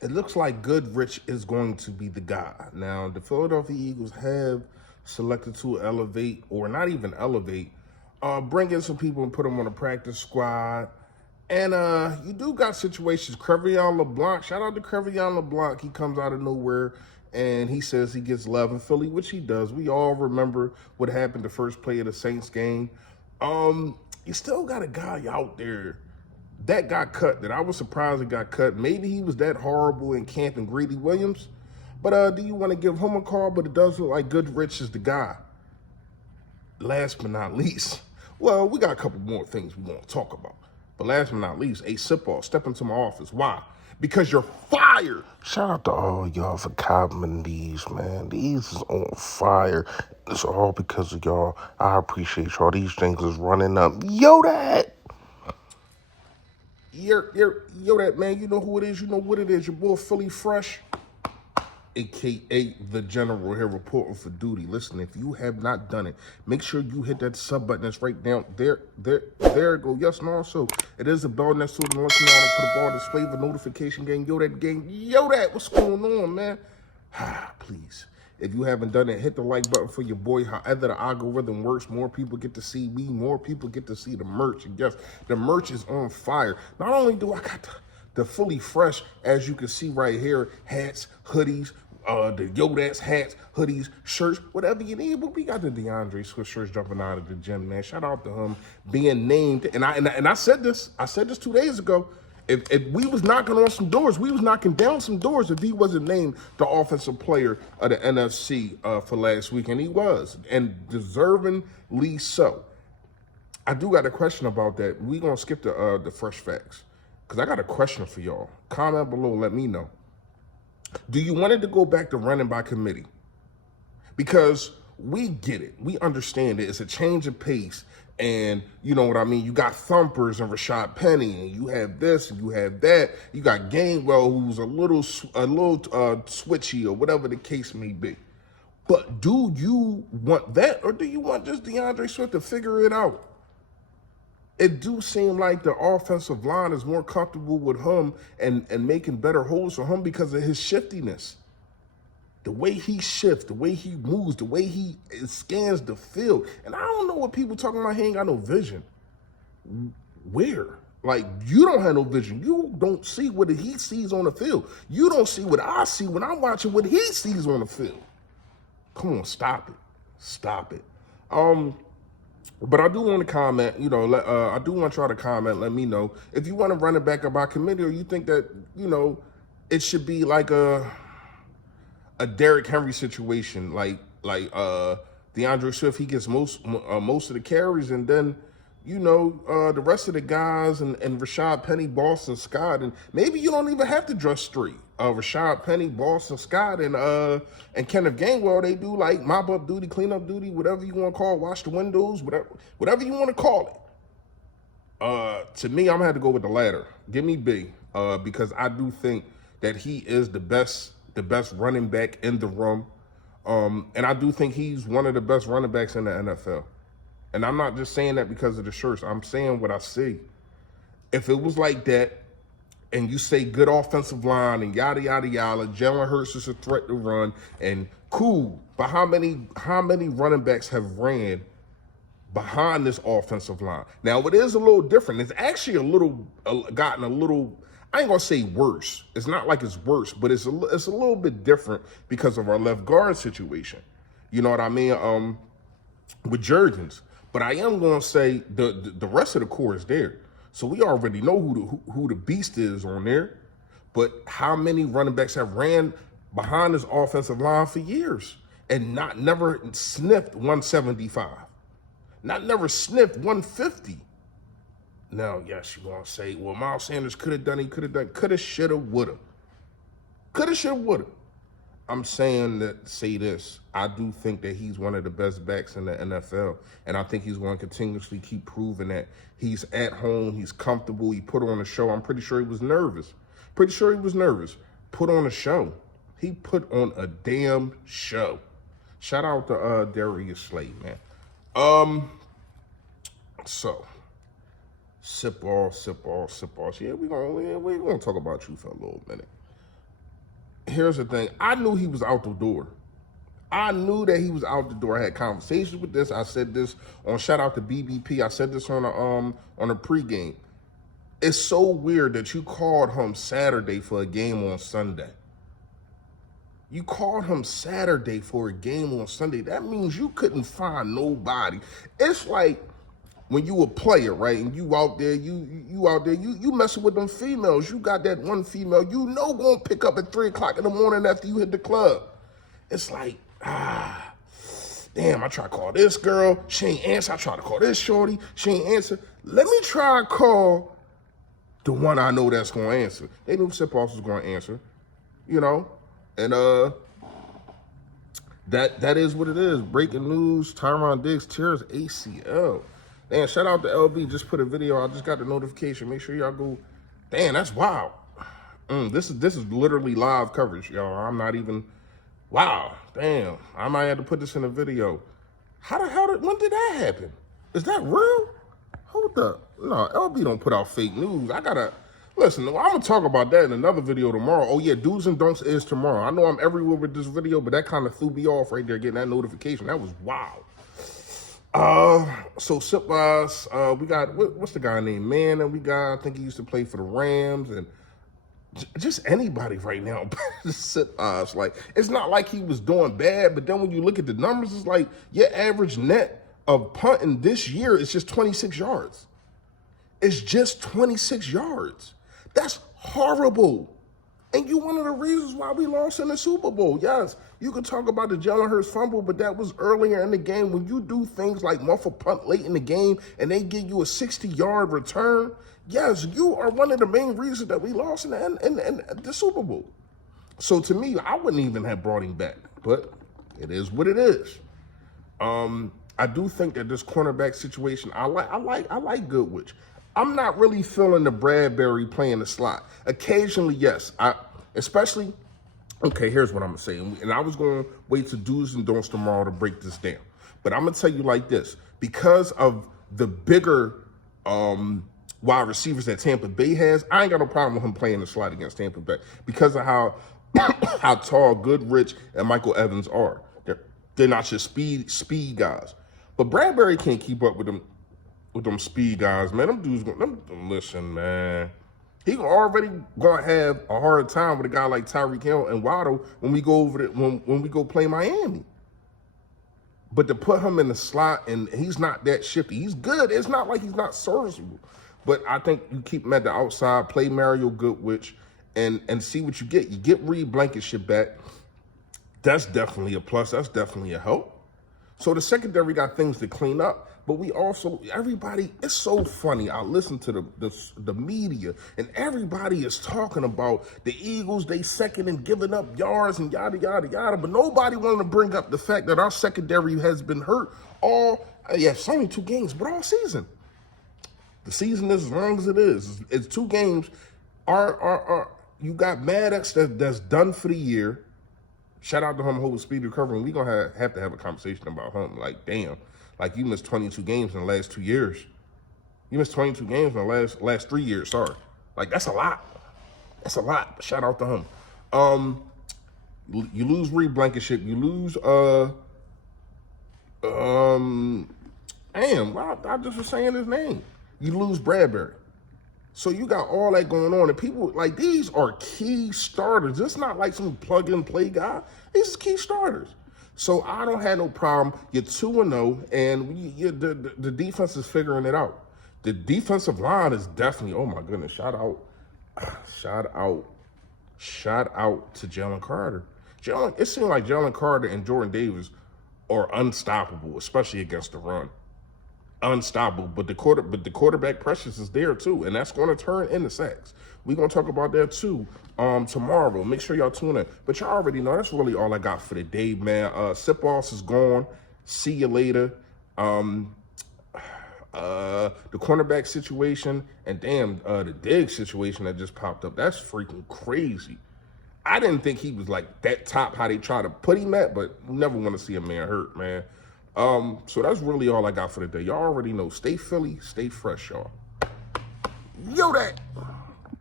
it looks like Goodrich is going to be the guy. Now, the Philadelphia Eagles have selected to elevate, or not even elevate, bring in some people and put them on the practice squad. And you do got situations. Crevion LeBlanc, shout out to Crevion LeBlanc. He comes out of nowhere and he says he gets love in Philly, which he does. We all remember what happened the first play of the Saints game. You still got a guy out there that got cut, that I was surprised it got cut. Maybe he was that horrible in camp and Greedy Williams. But do you want to give him a call? But it does look like Goodrich is the guy. Last but not least, well, we got a couple more things we want to talk about. But last but not least, Siposs, step into my office. Why? Because you're fired. Shout out to all y'all for commenting these, man. These is on fire. It's all because of y'all. I appreciate y'all. These things is running up. Yo, that. Yo, that, man. You know who it is. You know what it is. Your boy Philly Fresh, a.k.a. the General here reporting for duty. Listen, if you have not done it, make sure you hit that sub button that's right down there. There it go. Yes, and also, it is the bell next to the link now to put a ball display the notification gang. Yo, that gang. Yo, that. What's going on, man? Please. If you haven't done it, hit the like button for your boy. However the algorithm works, more people get to see me, more people get to see the merch. And yes, the merch is on fire. Not only do I got the Fully Fresh, as you can see right here, hats, hoodies, the Yodax hats, hoodies, shirts, whatever you need. But we got the DeAndre Swift shirts jumping out of the gym, man. Shout out to him being named. And I said this 2 days ago. If we was knocking on some doors, we was knocking down some doors if he wasn't named the offensive player of the NFC for last week, and he was, and deservingly so. I do got a question about that. We gonna skip the fresh facts because I got a question for y'all. Comment below, let me know. Do you want it to go back to running by committee? Because we get it, we understand it. It's a change of pace. And you know what I mean? You got Thumpers and Rashad Penny, and you have this and you have that. You got Gainwell, who's a little switchy or whatever the case may be. But do you want that, or do you want just DeAndre Swift to figure it out? It do seem like the offensive line is more comfortable with him and making better holes for him because of his shiftiness. The way he shifts, the way he moves, the way he scans the field. And I don't know what people talking about, he ain't got no vision. Where? Like, you don't have no vision. You don't see what he sees on the field. You don't see what I see when I'm watching what he sees on the field. Come on, stop it. Stop it. But I do want to comment, I do want y'all to comment, let me know. If you want to run it back up by committee, or you think that, it should be like a Derrick Henry situation, like DeAndre Swift, he gets most of the carries, and then the rest of the guys and Rashad Penny, Boston Scott, and maybe you don't even have to dress three. Rashad Penny, Boston Scott, and Kenneth Gainwell, they do like mop up duty, clean up duty, whatever you want to call it, wash the windows, whatever you want to call it. To me, I'm gonna have to go with the latter. Give me B, because I do think that he is the best running back in the room. And I do think he's one of the best running backs in the NFL. And I'm not just saying that because of the shirts. I'm saying what I see. If it was like that, and you say good offensive line and yada, yada, yada, Jalen Hurts is a threat to run, and cool, but how many running backs have ran behind this offensive line? Now, it is a little different. It's actually gotten a little, I ain't gonna say worse. It's not like it's worse, but it's a little bit different because of our left guard situation. You know what I mean? With Jurgens. But I am gonna say the rest of the core is there, so we already know who the beast is on there. But how many running backs have ran behind this offensive line for years and never sniffed 175, never sniffed 150? Now, yes, you want to say, well, Miles Sanders could have, shoulda, woulda. Coulda, shoulda, woulda. I'm saying say this. I do think that he's one of the best backs in the NFL, and I think he's going to continuously keep proving that. He's at home, he's comfortable, he put on a show. I'm pretty sure he was nervous. Put on a show. He put on a damn show. Shout out to Darius Slade, man. So, Siposs. Yeah, we're gonna talk about you for a little minute. here's the thing. I knew he was out the door. I knew that he was out the door. I had conversations with this. I said this on shout out to BBP. I said this on a pregame. It's so weird that you called him Saturday for a game on Sunday. You called him Saturday for a game on Sunday. That means you couldn't find nobody. It's like when you a player, right? And you out there, you messing with them females. You got that one female you know gonna pick up at 3 o'clock in the morning after you hit the club. It's like, damn, I try to call this girl. She ain't answer. I try to call this shorty. She ain't answer. Let me try to call the one I know that's gonna answer. They knew Siposs was gonna answer, you know? And that is what it is. Breaking news, Tyron Diggs tears ACL. Damn, shout out to LB, just put a video. I just got the notification. Make sure y'all go. Damn, that's wild. This is literally live coverage, y'all. I'm not even, wow, damn. I might have to put this in a video. How the hell when did that happen? Is that real? Hold up. No, LB don't put out fake news. I gotta, listen, I'm gonna talk about that in another video tomorrow. Oh yeah, Do's and Don'ts is tomorrow. I know I'm everywhere with this video, but that kind of threw me off right there, getting that notification. That was wild. So Siposs, we got, what's the guy named Man? And we got, I think he used to play for the Rams, and just anybody right now. Siposs, like, it's not like he was doing bad, but then when you look at the numbers, it's like your average net of punting this year is just 26 yards. It's just 26 yards. That's horrible. And you one of the reasons why we lost in the Super Bowl. Yes, you could talk about the Jalen Hurts fumble, but that was earlier in the game. When you do things like muffle punt late in the game and they give you a 60-yard return, yes, you are one of the main reasons that we lost in the Super Bowl. So to me, I wouldn't even have brought him back, but it is what it is. I do think that this cornerback situation, I like Goodwich. I'm not really feeling the Bradbury playing the slot. Occasionally, yes. Especially, okay, here's what I'm going to say. And I was going to wait to Do's and Don'ts tomorrow to break this down. But I'm going to tell you like this. Because of the bigger wide receivers that Tampa Bay has, I ain't got no problem with him playing the slot against Tampa Bay. Because of how tall Goodrich and Michael Evans are. They're not just speed guys. But Bradbury can't keep up with them speed guys, man. Them dudes, listen, man. He already gonna have a hard time with a guy like Tyreek Hill and Waddle when we go over when we go play Miami. But to put him in the slot, and he's not that shifty. He's good. It's not like he's not serviceable. But I think you keep him at the outside, play Mario Goodwich, and see what you get. You get Reed Blankenship back. That's definitely a plus. That's definitely a help. So the secondary got things to clean up. But we also, everybody, it's so funny. I listen to the media, and everybody is talking about the Eagles, they second and giving up yards and yada, yada, yada. But nobody wanted to bring up the fact that our secondary has been hurt it's only 2 games, but all season. The season is as long as it is. It's 2 games. You got Maddox that's done for the year. Shout out to him, who was speed recovering. We're going to have to have a conversation about him. Like, damn. Like, you missed 22 games in the last 2 years. You missed 22 games in the last 3 years, sorry. Like, that's a lot. That's a lot. But shout out to him. You lose Reed Blankenship. You lose, I just was saying his name. You lose Bradbury. So you got all that going on. And people, like, these are key starters. It's not like some plug-and-play guy. These are key starters. So I don't have no problem. You're 2-0, and the defense is figuring it out. The defensive line is definitely, oh my goodness, shout out to Jalen Carter. It seemed like Jalen Carter and Jordan Davis are unstoppable, especially against the run. Unstoppable, but the quarterback pressures is there too, and that's going to turn into sacks. We're going to talk about that too tomorrow. Make sure y'all tune in. But y'all already know that's really all I got for the day, man. Siposs is gone. See you later. The cornerback situation, and damn, the Diggs situation that just popped up, that's freaking crazy. I didn't think he was like that top how they try to put him at, but never want to see a man hurt, man. So that's really all I got for the day. Y'all already know. Stay Philly, stay fresh, y'all. Yo, that.